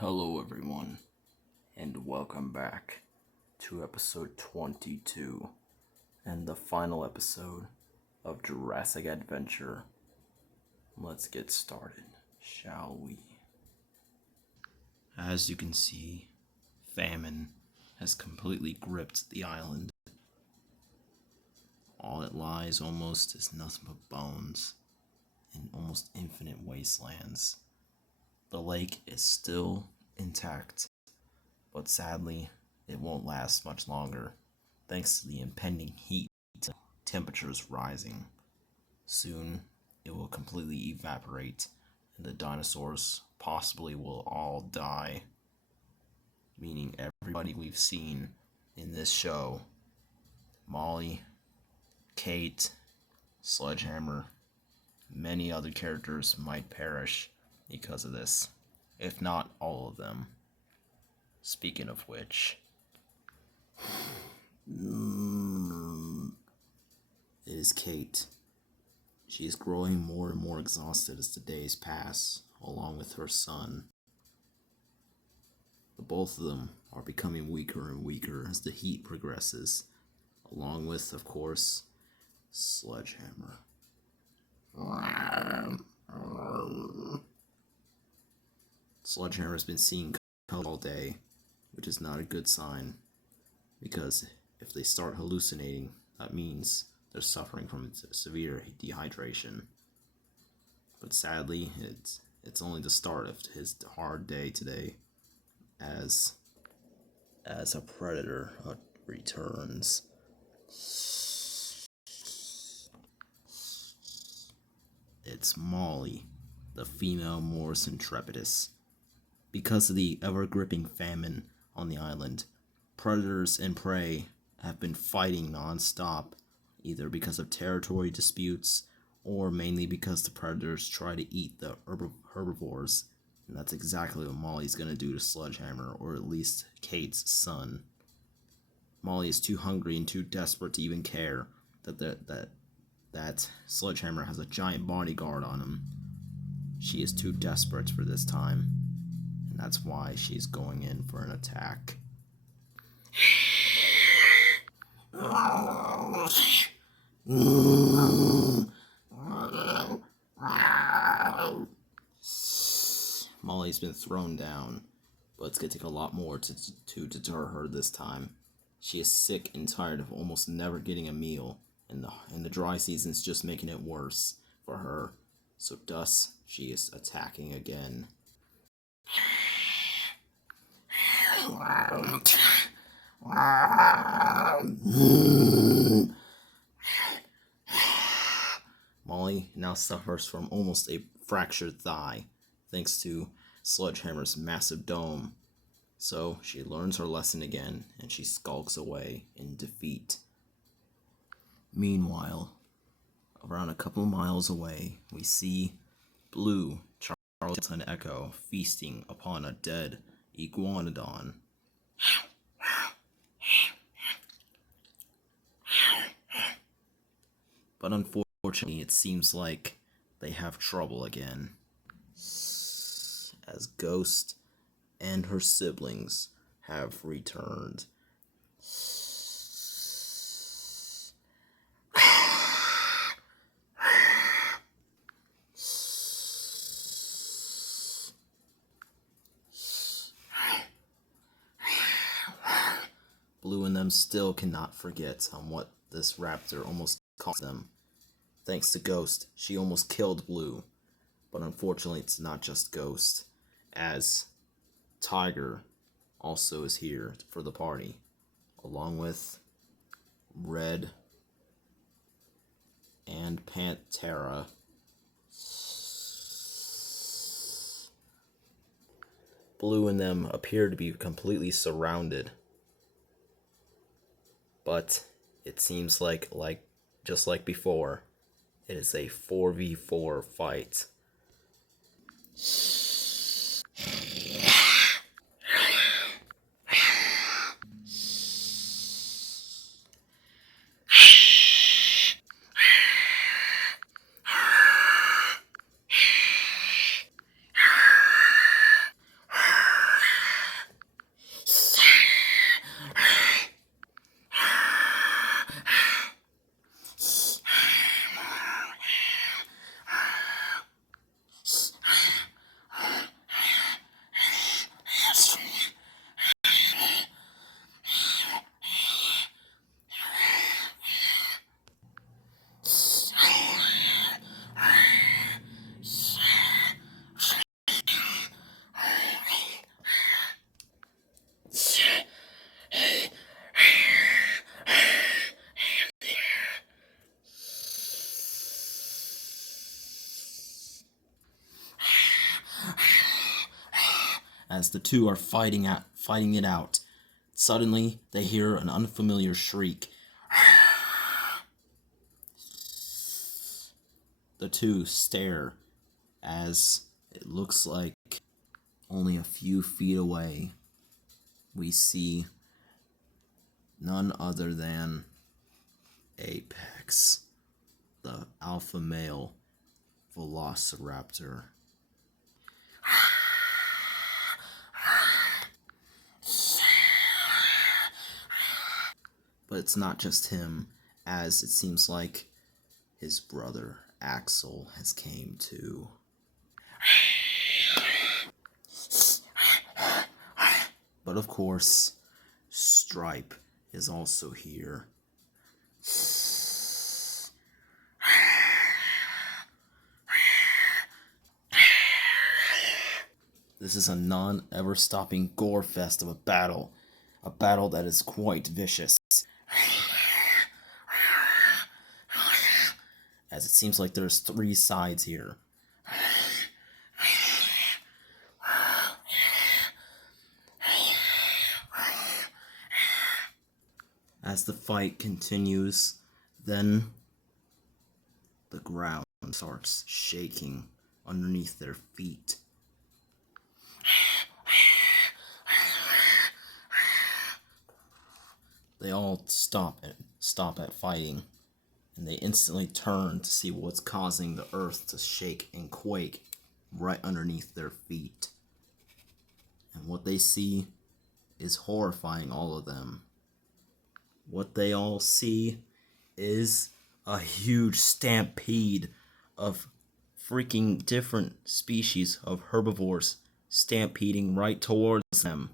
Hello everyone, and welcome back to episode 22, and the final episode of Jurassic Adventure. Let's get started, shall we? As you can see, famine has completely gripped the island. All it lies almost is nothing but bones in almost infinite wastelands. The lake is still intact, but sadly, it won't last much longer, thanks to the impending heat. Temperatures rising. Soon, it will completely evaporate, and the dinosaurs possibly will all die, meaning everybody we've seen in this show, Molly, Kate, Sledgehammer, many other characters might perish because of this, if not all of them. Speaking of which, it is Kate. She is growing more and more exhausted as the days pass, along with her son. The both of them are becoming weaker and weaker as the heat progresses, along with, of course, Sledgehammer. Sledgehammer has been seeing color all day, which is not a good sign, because if they start hallucinating, that means they're suffering from severe dehydration. But sadly, it's only the start of his hard day today, as a predator returns. It's Molly, the female Morris intrepidus. Because of the ever-gripping famine on the island, predators and prey have been fighting non-stop, either because of territory disputes or mainly because the predators try to eat the herbivores, and that's exactly what Molly's going to do to Sledgehammer, or at least Kate's son. Molly is too hungry and too desperate to even care that Sledgehammer has a giant bodyguard on him. She is too desperate for this time, and that's why she's going in for an attack. Molly's been thrown down, but it's going to take a lot more to deter her this time. She is sick and tired of almost never getting a meal, and the dry season's just making it worse for her. So thus, she is attacking again. Molly now suffers from almost a fractured thigh, thanks to Sledgehammer's massive dome. So she learns her lesson again, and she skulks away in defeat. Meanwhile, around a couple miles away, we see Blue, Charles, and Echo feasting upon a dead iguanodon. But unfortunately, it seems like they have trouble again, as Ghost and her siblings have returned. Blue and them still cannot forget on what this raptor almost cost them. Thanks to Ghost, she almost killed Blue. But unfortunately, it's not just Ghost, as Tiger also is here for the party, along with Red and Pantera. Blue and them appear to be completely surrounded, but it seems like just like before, it is a 4v4 fight. as the two are fighting it out. Suddenly, they hear an unfamiliar shriek. The two stare as it looks like only a few feet away we see none other than Apex, the alpha male velociraptor. But it's not just him, as it seems like his brother Axel has came too. But of course, Stripe is also here. This is a non-ever-stopping gore fest of a battle that is quite vicious. As it seems like there's 3 sides here. As the fight continues, then the ground starts shaking underneath their feet. They all stop at fighting, and they instantly turn to see what's causing the earth to shake and quake right underneath their feet. And what they see is horrifying all of them. What they all see is a huge stampede of freaking different species of herbivores stampeding right towards them.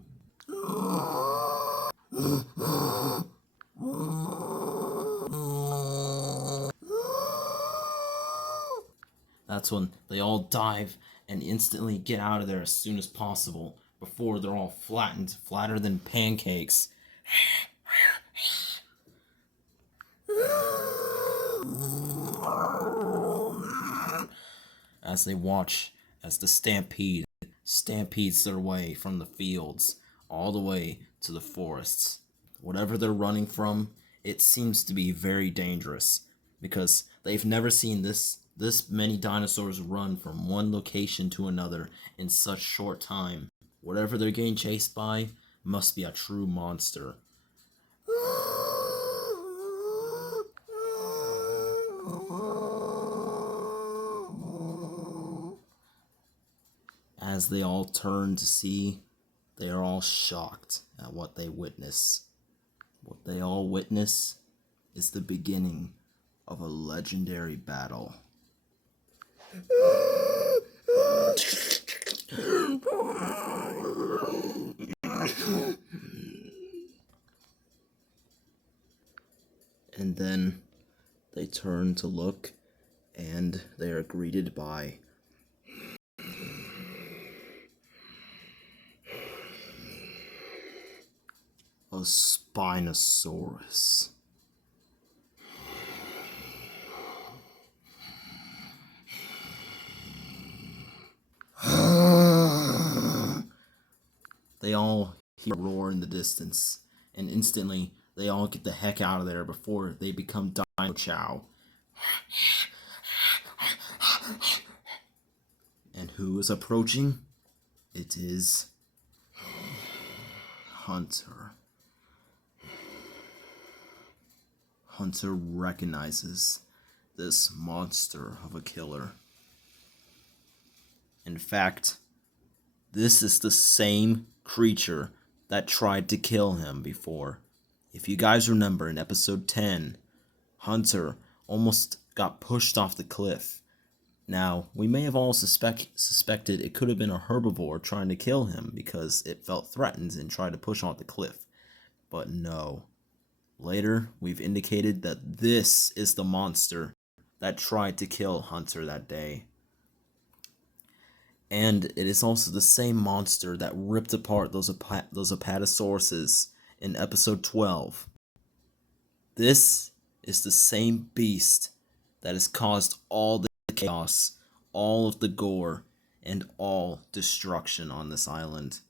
That's when they all dive and instantly get out of there as soon as possible before they're all flatter than pancakes. As they watch as the stampedes their way from the fields all the way to the forests. Whatever they're running from, it seems to be very dangerous because they've never seen this many dinosaurs run from one location to another in such short time. Whatever they're getting chased by must be a true monster. As they all turn to see, they are all shocked at what they witness. What they all witness is the beginning of a legendary battle. And then they turn to look, and they are greeted by a Spinosaurus. They all hear a roar in the distance, and instantly they all get the heck out of there before they become Dino Chow. And who is approaching? It is Hunter. Hunter recognizes this monster of a killer. In fact, this is the same creature that tried to kill him before. If you guys remember in episode 10, Hunter almost got pushed off the cliff. Now, we may have all suspected it could have been a herbivore trying to kill him because it felt threatened and tried to push off the cliff. But no. Later, we've indicated that this is the monster that tried to kill Hunter that day. And it is also the same monster that ripped apart those Apatosauruses in episode 12. This is the same beast that has caused all the chaos, all of the gore, and all destruction on this island.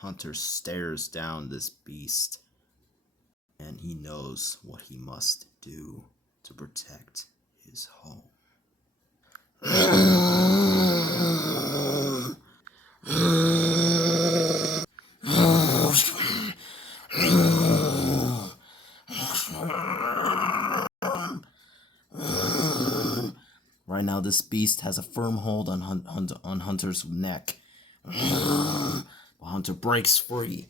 Hunter stares down this beast, and he knows what he must do to protect his home. Right now, this beast has a firm hold on Hunter's neck. But Hunter breaks free.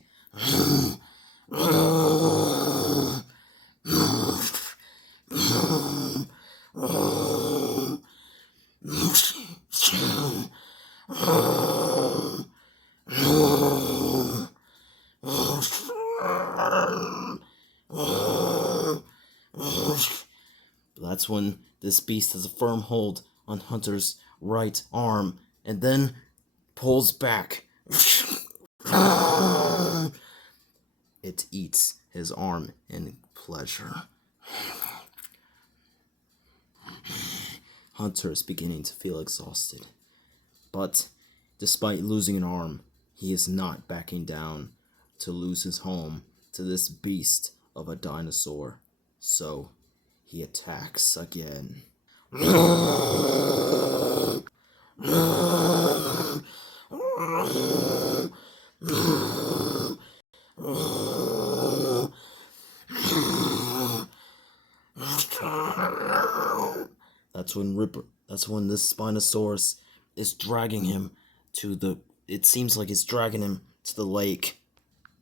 That's when this beast has a firm hold on Hunter's right arm and then pulls back. It eats his arm in pleasure. Hunter is beginning to feel exhausted, but despite losing an arm, he is not backing down to lose his home to this beast of a dinosaur. So he attacks again. That's when this Spinosaurus is dragging him to the... It seems like it's dragging him to the lake.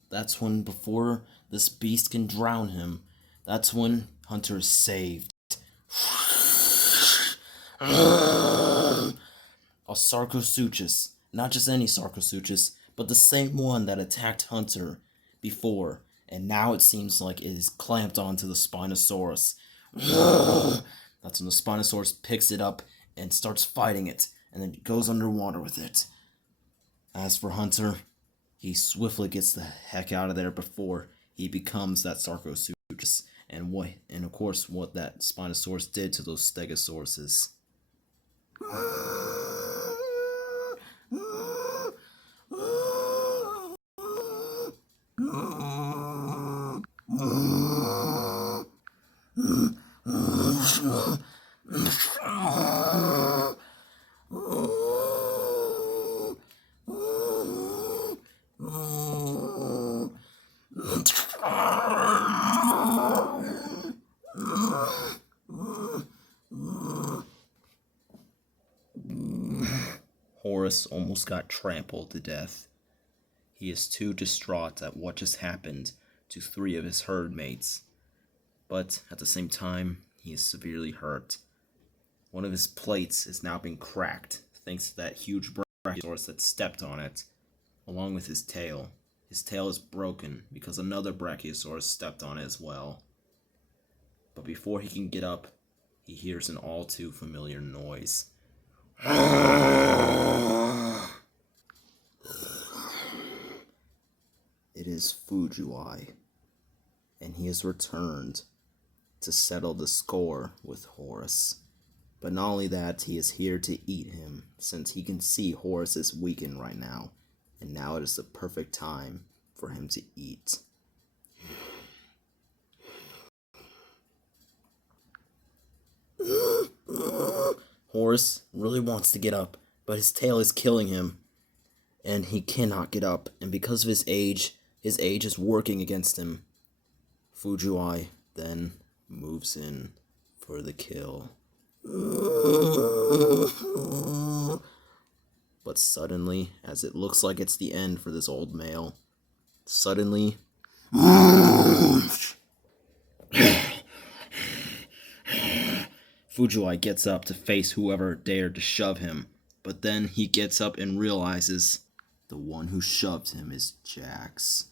That's when, before this beast can drown him, that's when Hunter is saved. A Sarcosuchus. Not just any Sarcosuchus, but the same one that attacked Hunter before. And now it seems like it is clamped onto the Spinosaurus. That's when the Spinosaurus picks it up and starts fighting it, and then goes underwater with it. As for Hunter, he swiftly gets the heck out of there before he becomes that Sarcosuchus, and of course what that Spinosaurus did to those Stegosauruses. Horace almost got trampled to death. He is too distraught at what just happened to 3 of his herd mates, but at the same time, he is severely hurt. One of his plates is now being cracked thanks to that huge brachiosaurus that stepped on it, along with his tail. His tail is broken because another brachiosaurus stepped on it as well. But before he can get up, he hears an all too familiar noise. It is Fujiwai, and he has returned to settle the score with Horace. But not only that, he is here to eat him, since he can see Horace is weakened right now, and now it is the perfect time for him to eat. Horace really wants to get up, but his tail is killing him, and he cannot get up, and because of his age is working against him. Fujiwai then moves in for the kill. But suddenly, as it looks like it's the end for this old male, suddenly... Fujiwai gets up to face whoever dared to shove him, but then he gets up and realizes the one who shoved him is Jax.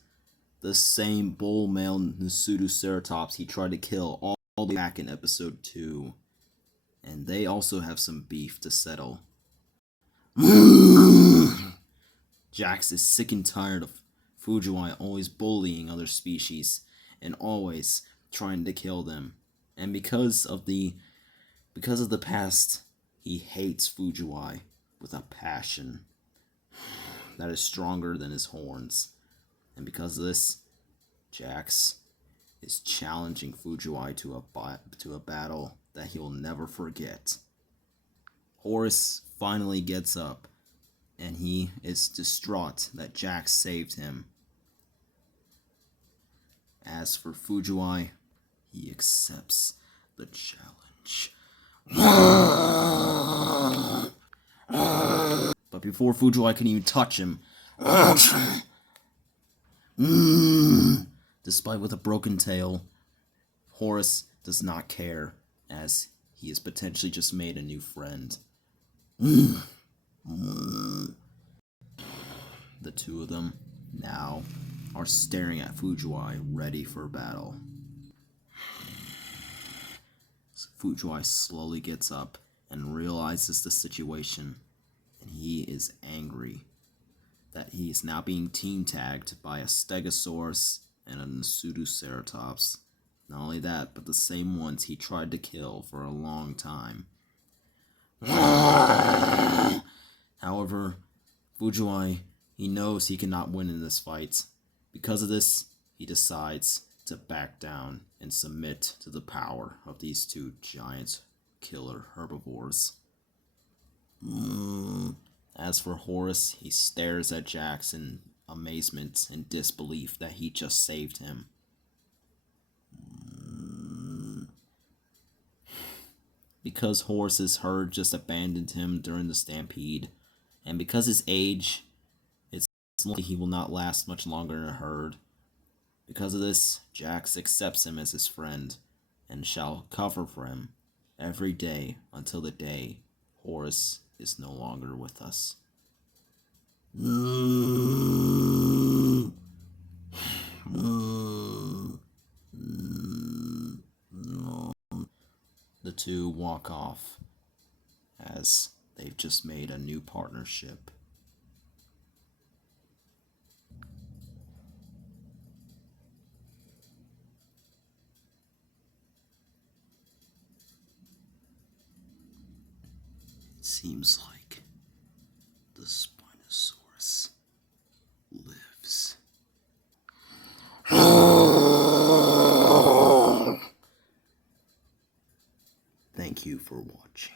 The same bull male Nasutoceratops he tried to kill all the way back in episode 2. And they also have some beef to settle. Jax is sick and tired of Fujiwai always bullying other species and always trying to kill them. And because of the past, He hates Fujiwai with a passion that is stronger than his horns. And because of this, Jax is challenging Fujiwai to a battle that he will never forget. Horus finally gets up, and he is distraught that Jax saved him. As for Fujiwai, he accepts the challenge. But before Fujiwai can even touch him, despite with a broken tail, Horus does not care, as he has potentially just made a new friend. The two of them now are staring at Fujiwai, ready for battle. So Fujiwai slowly gets up and realizes the situation, and he is angry that he is now being team tagged by a Stegosaurus and a Pseudoceratops. Not only that, but the same ones he tried to kill for a long time. However, Fujiwai, he knows he cannot win in this fight. Because of this, he decides to back down and submit to the power of these two giant killer herbivores. As for Horus, he stares at Jax in amazement and disbelief that he just saved him. Because Horus's herd just abandoned him during the stampede, and because his age, it's likely he will not last much longer in a herd. Because of this, Jax accepts him as his friend, and shall cover for him every day until the day Horus is no longer with us. The two walk off as they've just made a new partnership. It seems like the Spinosaurus lives. Thank you for watching.